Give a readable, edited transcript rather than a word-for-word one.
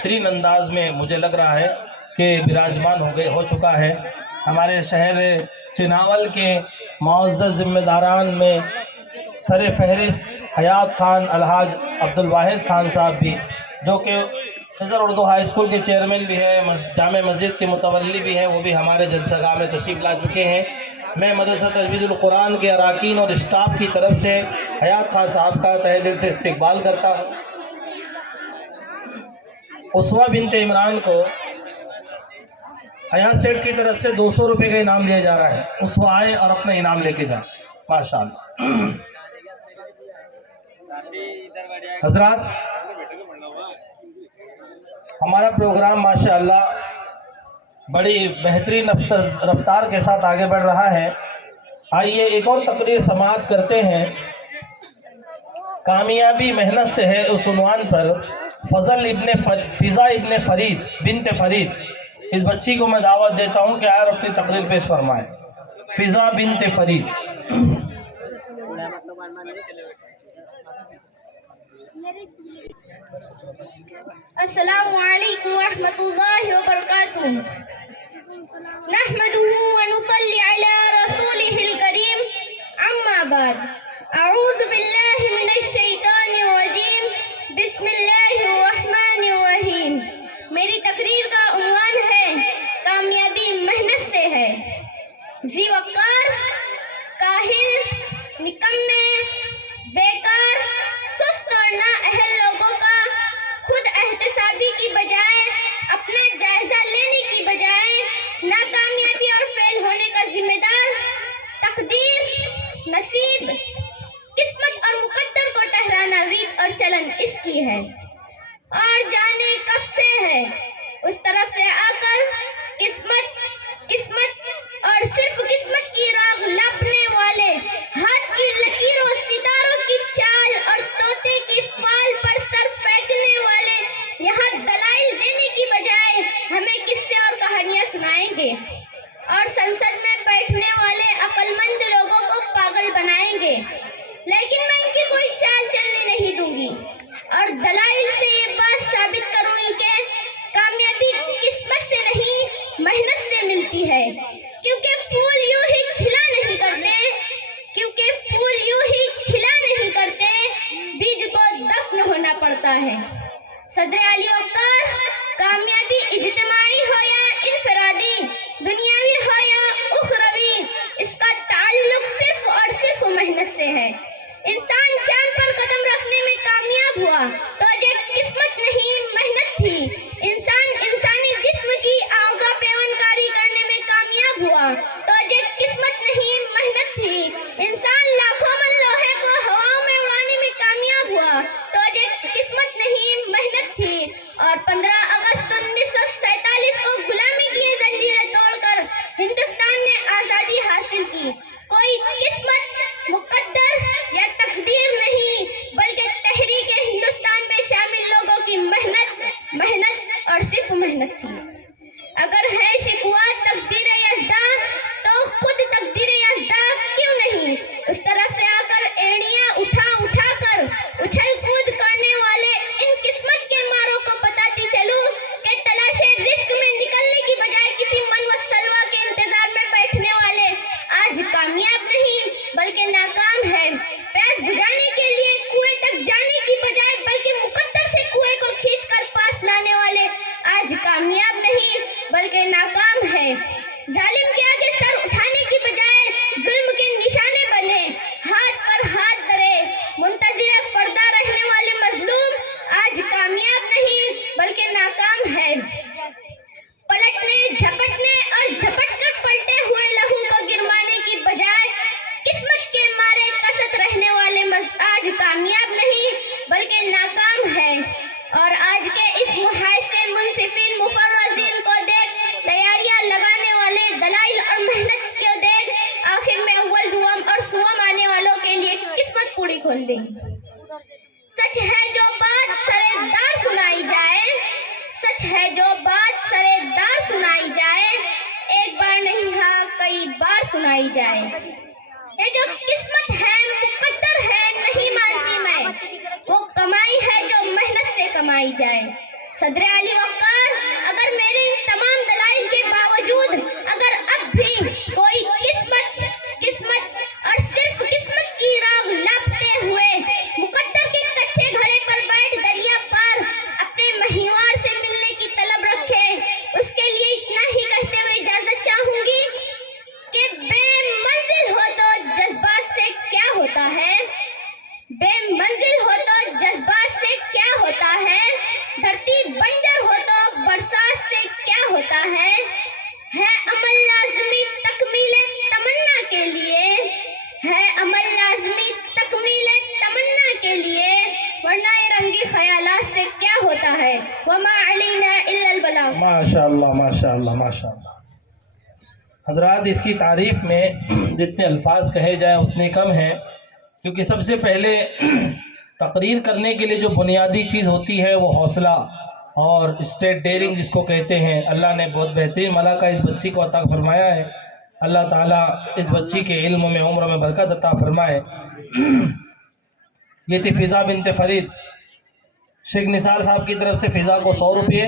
بہترین انداز میں مجھے لگ رہا ہے کہ براجمان ہو چکا ہے۔ ہمارے شہر چناول کے معزز ذمہ داران میں سر فہرست حیات خان الحاج عبدالواحد خان صاحب بھی، جو کہ خضر اردو ہائی اسکول کے چیئرمین بھی ہے، جامع مسجد کے متولی بھی ہیں، وہ بھی ہمارے جلسہ گاہ میں تشریف لا چکے ہیں۔ میں مدرسہ تجوید القرآن کے اراکین اور اسٹاف کی طرف سے حیات خان صاحب کا تہہ دل سے استقبال کرتا ہوں۔ اسوہ بنت عمران کو حیات سیٹ کی طرف سے 200 روپے کا انعام لیا جا رہا ہے۔ اسوہ آئے اور اپنا انعام لے کے جائیں ماشاءاللہ۔ حضرات، ہمارا پروگرام ماشاءاللہ بڑی بہترین رفتار کے ساتھ آگے بڑھ رہا ہے۔ آئیے ایک اور تقریر سماعت کرتے ہیں۔ کامیابی محنت سے ہے، اس عنوان پر فضا ابن فرید بنت فرید، اس بچی کو میں دعوت دیتا ہوں کہ آئے اور اپنی تقریر پیش فرمائے۔ فضا بنت فرید۔ السلام علیکم ورحمۃ اللہ وبرکاتہ۔ نحمده ونصلي على رسوله الكريم، اما بعد، اعوذ باللہ من الشیطان الرجیم، بسم اللہ الرحمن الرحیم۔ میری تقریر کا عنوان ہے کامیابی محنت سے ہے۔ ذی وقار، کاہل، نکمے، بیکار، سست اور نااہل لوگوں کا خود احتسابی کی بجائے، اپنا جائزہ لینے کی بجائے، ناکامیابی اور فیل ہونے کا ذمہ دار تقدیر، نصیب، قسمت اور مقدر کو ٹھہرانا ریت اور چلن اس کی ہے، اور جانے کب سے ہے اس طرف سے آ کر قسمت اور صرف قسمت کی راگ لپنے والے، ہاتھ کی لکیروں، ستاروں کی چال اور طوطے کی فال پر سر پھینکنے والے یہاں دلائل دینے کی بجائے ہمیں قصے اور کہانیاں سنائیں گے، اور سنسد میں بیٹھنے والے عقل مند لوگوں کو پاگل بنائیں گے، لیکن میں ان کی کوئی چال چلنے نہیں دوں گی، اور دلائل سے یہ بات ثابت کروں گی کہ کامیابی قسمت سے نہیں محنت سے ملتی ہے، کیونکہ پھول یوں ہی کھلا نہیں کرتے، بیج کو دفن ہونا پڑتا ہے۔ صدر علی وقار، کامیابی اجتماعی ہو یا انفرادی، دنیاوی ہو یا اخروی، اس کا تعلق صرف اور صرف محنت سے ہے۔ انسان چاند پر قدم رکھنے میں کامیاب ہوا تو یہ قسمت نہیں محنت تھی۔ انسان انسانی جسم کی اعضاء پیوندکاری کرنے میں کامیاب ہوا تو یہ قسمت نہیں محنت تھی۔ انسان لاکھوں من لوہے کو ہواؤں میں اڑانے میں کامیاب ہوا تو یہ قسمت نہیں محنت تھی۔ اور 15 اگست 1947 کو غلامی کی زنجیریں توڑ کر ہندوستان نے آزادی حاصل کی۔ کوئی قسمت، مقدر یا تقدیر نہیں، بلکہ تحریک ہندوستان میں شامل لوگوں کی محنت اور صرف محنت تھی۔ اگر ہے شکوہ تقدیر یزداں تو خود تقدیر یزداں کیوں نہیں؟ اس طرف سے آ کر ایڑیاں اٹھا کر اچھل کود کرنے والے ان قسمت کے ماروں کو بتاتی چلوں کہ تلاش رزق میں نکلنے کی بجائے کسی من و سلوہ کے انتظار میں بیٹھنے والے آج کامیاب نہیں بلکہ ناکام ہے۔ پیاس بجھانے کے لیے کنویں تک جانے کی بجائے بلکہ مقدر سے کنویں کو کھینچ کر پاس لانے والے آج کامیاب نہیں بلکہ ناکام ہے۔ ظالم کے آگے سر اٹھانے کی بجائے ظلم کے نشانے بنے، ہاتھ پر ہاتھ دھرے، منتظر فردہ رہنے والے مظلوم آج کامیاب نہیں بلکہ ناکام ہے۔ پلٹنے، جھپٹنے اور جھپٹ کر پلٹے ہوئے لہو کو گرمانے کی بجائے قسمت کے مارے کسط رہنے والے آج کامیاب نہیں بلکہ ناکام ہے۔ اور آج کے اس محاذ سے منصفین مفرزین کو دیکھ، تیاریاں لگانے والے دلائل اور محنت کو دیکھ، آخر میں اول دوم اور سوم آنے والوں کے لیے قسمت پوری کھول دیں گی۔ سچ ہے جو بات سرے دار سنائی جائے، سچ ہے جو بات سرے دار سنائی جائے، ایک بار نہیں ہاں کئی بار سنائی جائے۔ یہ جو قسمت ہے، مقدر ہے، نہیں مانتی میں، وہ کمائی ہے جو محنت سے کمائی جائے۔ صدر علی وقار، اگر میرے ان تمام دلائل کے باوجود اگر اب بھی کوئی قسمت اور صرف قسمت کی راہ لپتے ہوئے مقدر کے کچے گھڑے پر بیٹھ دریا پار اپنے مہیوار سے ملنے کی طلب رکھے، اس کے لیے اتنا ہی کہتے ہوئے اجازت چاہوں گی کہ بے منزل ہو تو جذبات سے کیا ہوتا ہے، بے منزل ہو تو جذبات سے کیا ہوتا ہے، دھرتی بنجر ہو تو برسات سے کیا ہوتا ہے عمل لازمی تکمیل تمنا کے لیے، ہے عمل لازمی تکمیل تمنا کے لیے، ورنہ یہ رنگی خیالات سے کیا ہوتا ہے، وما علینا الا البلاغ۔ ماشاء اللہ ماشاء اللہ ماشاء اللہ۔ حضرات، اس کی تعریف میں جتنے الفاظ کہے جائیں اتنے کم ہیں، کیونکہ سب سے پہلے تقریر کرنے کے لیے جو بنیادی چیز ہوتی ہے وہ حوصلہ اور اسٹیٹ ڈیئرنگ جس کو کہتے ہیں، اللہ نے بہت بہترین ملکہ اس بچی کو عطا فرمایا ہے۔ اللہ تعالیٰ اس بچی کے علم میں عمر میں برکت عطا فرمائے۔ یہ تھی فضا بنت فرید۔ شیخ نثار صاحب کی طرف سے فضا کو 100 روپے